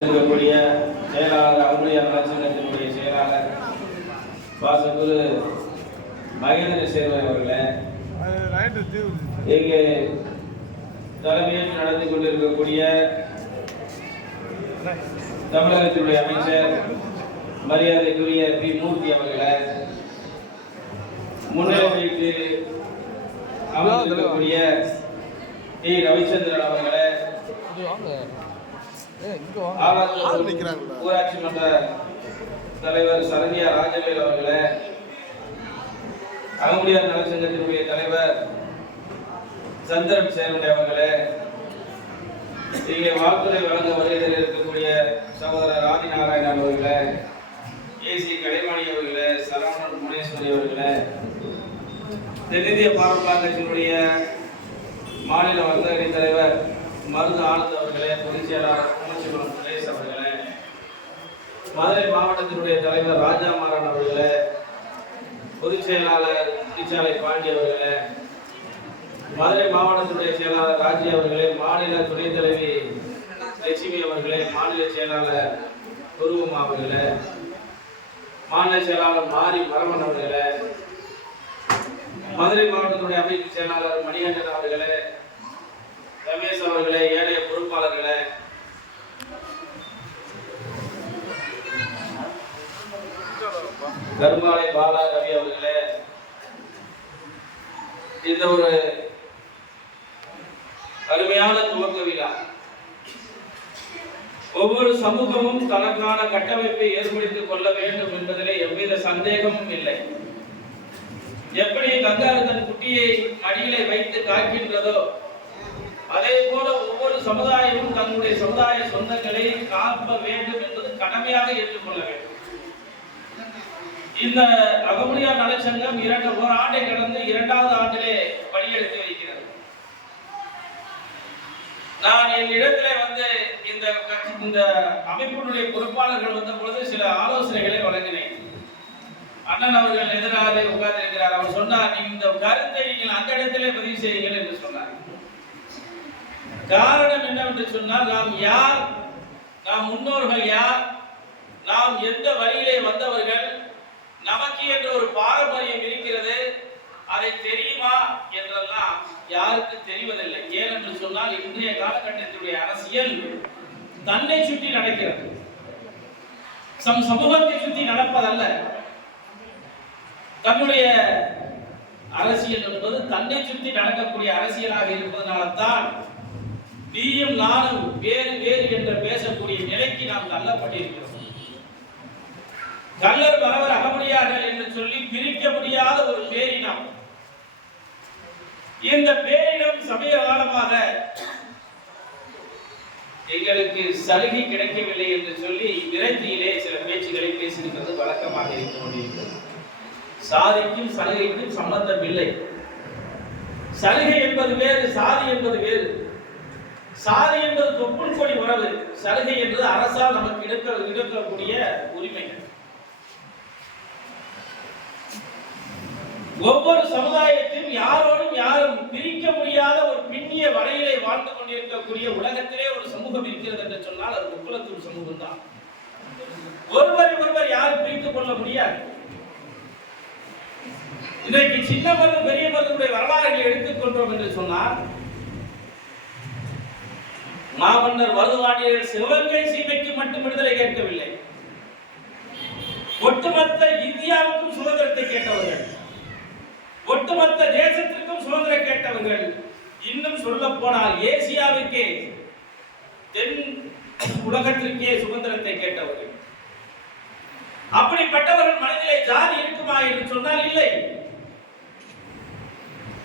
இருக்கக்கூடிய செயலாளர் அவருடைய நலச்சங்கத்தினுடைய செயலாளர் வாசகுரு மகேந்திர சேர்வை அவர்களே. இங்கே தலைமையில் நடந்து கொண்டிருக்கக்கூடிய தமிழகத்தினுடைய அமைச்சர் மரியாதைக்குரிய பி. மூர்த்தி அவர்களே. முன்னிலை அமர்ந்திருக்கக்கூடிய டி. ரவிச்சந்திரன் அவர்களே. ஊராட்சி மன்ற தலைவர் சரண்யா ராஜவேல் அவர்களே அகமுடியார் நலச்சங்கத்தினுடைய தலைவர் சந்திரன் சேருடைய அவர்களே இங்கே வாழ்த்துறை வழங்க வருகையில் இருக்கக்கூடிய சகோதரர் ஆதி நாராயணன் அவர்களே ஏசி கலைவாணி அவர்களே சரவணன் முனேஸ்வரி அவர்களே தென்னிந்திய பாரம்பரியத்தினுடைய மாநில வர்த்தகரை தலைவர் மருது ஆனந்த் அவர்களே பொதுச் செயலாளர் அவர்களே மதுரை மாவட்டத்தினுடைய தலைவர் ராஜா மாறன் அவர்களே பொதுச் செயலாளர் திருச்சாலை பாண்டி அவர்களே மதுரை மாவட்டத்தினுடைய செயலாளர் ராஜி அவர்களே மாநில துணைத் தலைவி லட்சுமி அவர்களே மாநில செயலாளர் குருவம் அவர்களே மாநில செயலாளர் மாரி மரமன் அவர்களே மதுரை மாவட்டத்தினுடைய அமைப்பு செயலாளர் மணிகண்டன் அவர்களே ரமேஷ் அவர்களே ஏழைய பொறுப்பாளர்களே கருமாலை பாலா ரவி அவர்களே இந்த ஒரு அருமையான துவக்க விழா. ஒவ்வொரு சமூகமும் தனக்கான கட்டமைப்பை ஏற்படுத்திக் கொள்ள வேண்டும் என்பதிலே எவ்வித சந்தேகமும் இல்லை. எப்படி கங்காரு தன் குட்டியை அடியிலே வைத்து காக்கின்றதோ அதே போல ஒவ்வொரு சமுதாயமும் தன்னுடைய சமுதாய சொந்தங்களை காப்ப வேண்டும் என்பது கடமையாக ஏற்றுக்கொள்ள வேண்டும். இந்த அகமுடியார் நலச்சங்கம் இரண்டு ஒரு ஆண்டை கடந்து இரண்டாவது ஆண்டிலே பணியெடுத்து வைக்கிறது நான் என் இடத்திலே வந்து இந்த கட்சி- இந்த அமைப்பினுடைய பொறுப்பாளர்கள் வந்த பொழுது சில ஆலோசனைகளை வழங்கினேன். அண்ணன் அவர்கள் எதிராக உட்கார்ந்து இருக்கிறார் அவர் சொன்னார் "நீ இந்த கருத்தை நீங்கள் அந்த இடத்திலே பதிவு செய்யுங்கள் என்று சொன்னார். காரணம் என்னவென்று சொன்னால் நாம் யார் நாம் முன்னோர்கள் யார் நாம் எந்த வழியிலே வந்தவர்கள் நமக்கு என்ற ஒரு பாரம்பரியம் இருக்கிறது அதை தெரியுமா என்றெல்லாம் யாருக்கு தெரிவதில்லை ஏனென்று சொன்னால் இன்றைய காலகட்டத்தினுடைய அரசியல் தன்னை சுற்றி நடக்கிறது. சம் சமூகத்தை சுற்றி நடப்பதல்ல. தன்னுடைய அரசியல் என்பது தன்னை சுற்றி நடக்கக்கூடிய அரசியலாக இருப்பதனால தான் நீயும் நானும் வேறு வேறு என்று பேசக்கூடிய நிலைக்கு நாம் தள்ளப்பட்டிருக்கிறோம். கல்லர் வரவர் அகமுடியார்கள் என்று சொல்லி பிரிக்க முடியாத ஒரு பேரினம். இந்த பேரினம் சமய காலமாக எங்களுக்கு சலுகை கிடைக்கவில்லை என்று சொல்லி விரக்தியிலே சில பேச்சுகளை பேசியிருக்கிறது வழக்கமாக இருந்து கொண்டிருக்கிறது. சாதிக்கும் சலுகைக்கும் சம்பந்தம் இல்லை. சலுகை என்பது வேறு சாதி என்பது வேறு. சாதி என்பது தொப்புள் கொடி உறவு. சலுகை என்பது அரசால் நமக்கு எடுக்க எடுக்கக்கூடிய உரிமைகள் ஒவ்வொரு சமுதாயத்தையும் யாரோடும் யாரும் பிரிக்க முடியாத ஒரு பின்னிய வலையிலே வாழ்ந்து கொண்டிருக்கக்கூடிய உலகத்திலே ஒரு சமூகம் இருக்கிறது என்று சொன்னால் அது முக்குலத்தூர் சமூகம் தான் ஒருவரை ஒருவர் யாரும் பிரித்துக் கொள்ள முடியாது. இன்றைக்கு சின்ன பெரியவர்களுடைய பெரிய மருதுடைய வரலாறுகளை எடுத்துக்கொண்டோம் என்று சொன்னால் மாமன்னர் மருதுவாண்டியர்கள் சிவகங்கை சீமைக்கு மட்டும் விடுதலை கேட்கவில்லை. ஒட்டுமொத்த இந்தியாவுக்கும் சுதந்திரத்தை கேட்டவர்கள் ஒட்டுமொத்த தேசத்திற்கும் சுதந்திரம் கேட்டவர்கள் இன்னும் சொல்ல போனால் ஏசியாவுக்கே தென் உலகத்திற்கே சுதந்திரத்தை கேட்டவர்கள். அப்படிப்பட்டவர்கள் மனதிலே ஜாதி இருக்குமா என்று சொன்னால் இல்லை.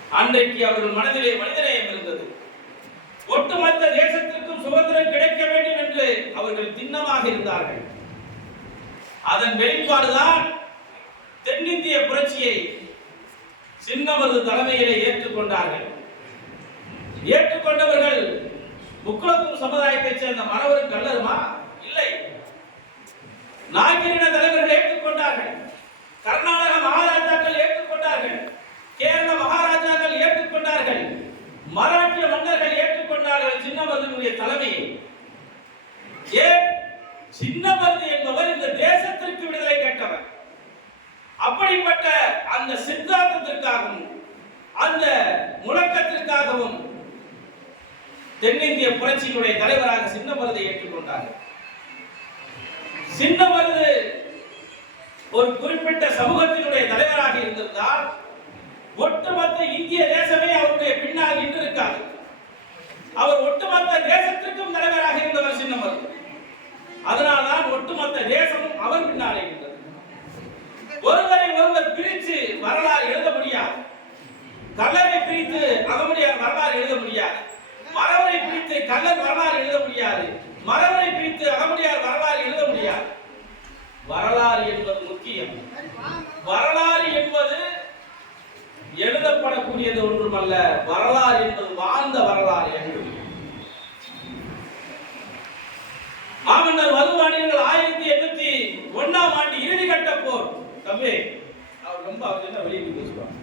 அன்றைக்கு அவர்கள் மனதிலே மனிதநேயம் இருந்தது. ஒட்டுமொத்த தேசத்திற்கும் சுதந்திரம் கிடைக்க வேண்டும் என்று அவர்கள் திண்ணமாக இருந்தார்கள். அதன் வெளிப்பாடுதான் தென்னிந்திய புரட்சியை சின்னமது தலைமையிலே ஏற்றுக்கொண்டார்கள். ஏற்றுக்கொண்டவர்கள் முக்குளத்தூர் சமுதாயத்தைச் சேர்ந்த மறவரும் கல்லருமா? இல்லை. நாயக்கரின தலைவர்கள் ஏற்றுக்கொண்டார்கள். கர்நாடக மகாராஜாக்கள் ஏற்றுக்கொண்டார்கள். கேரள மகாராஜாக்கள் ஏற்றுக்கொண்டார்கள். மராட்டிய மன்னர்கள் ஏற்றுக்கொண்டார்கள் சின்னமருதனுடைய தலைமையை ஏன் சின்னமருது என்பவர் இந்த தேசத்திற்கு விடுதலை கேட்டவர். அப்படிப்பட்ட அந்த சித்தாந்தத்திற்காகவும் அந்த முழக்கத்திற்காகவும் தென்னிந்திய புரட்சியினுடைய தலைவராக சின்னமருதை ஏற்றுக்கொண்டார் சின்னமருது ஒரு குறிப்பிட்ட சமூகத்தினுடைய தலைவராக இருந்திருந்தால் ஒட்டுமொத்த இந்திய தேசமே அவருடைய பின்னால் நின்றிருக்காது. அவர் ஒட்டுமொத்த தேசத்திற்கும் தலைவராக இருந்தவர் சின்னமருது. அதனால்தான் ஒட்டுமொத்த தேசமும் அவர் பின்னாலே இருந்தது ஒருவரை ஒருவர் பிரித்து வரலாறு எழுத முடியாது. கல்லறை பிரித்து அவருடைய வரலாறு எழுத முடியாது. கள்ளன் வரலாறு எழுத முடியாது. மரவரை பிரித்து அகமுடியார் வரலாறு எழுத முடியாது. வரலாறு என்பது முக்கியம். வரலாறு என்பது எழுதப்படக்கூடியது ஒன்றுமல்ல. வரலாறு என்பது வாழ்ந்த வரலாறு என்று. மாமன்னர் மதுபாண்டியர்கள் ஆயிரத்தி எண்ணூத்தி ஒன்னாம் ஆண்டு இறுதி கட்ட போர். தம்பி அவர் ரொம்ப அவர் என்ன வெளியே பேசுவார்?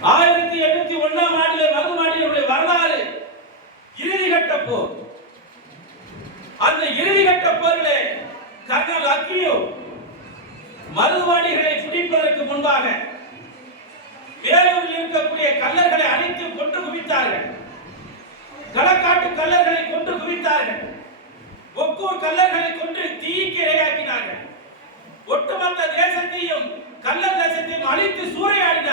ஆயிரத்தி எண்ணூத்தி ஒன்னாம் ஆண்டிலே மதுபாண்டியர்களுடைய போர் அந்த இறுதி கட்ட போரிலே கர்னல் அக்கியோ மருதுவாடிகளை பிடிப்பதற்கு முன்பாக வேலூரில் இருக்கக்கூடிய கல்லர்களை அனைத்து கொண்டு குவித்தார்கள். களக்காட்டு கல்லர்களை கொண்டு குவித்தார்கள். ஒக்கூர் கல்லர்களை கொண்டு தீக்கு இரையாக்கினார்கள். ஒட்டுமொத்த தேசத்தையும் கல்லர் தேசத்தையும் அழித்து சூறையாடினார்கள்.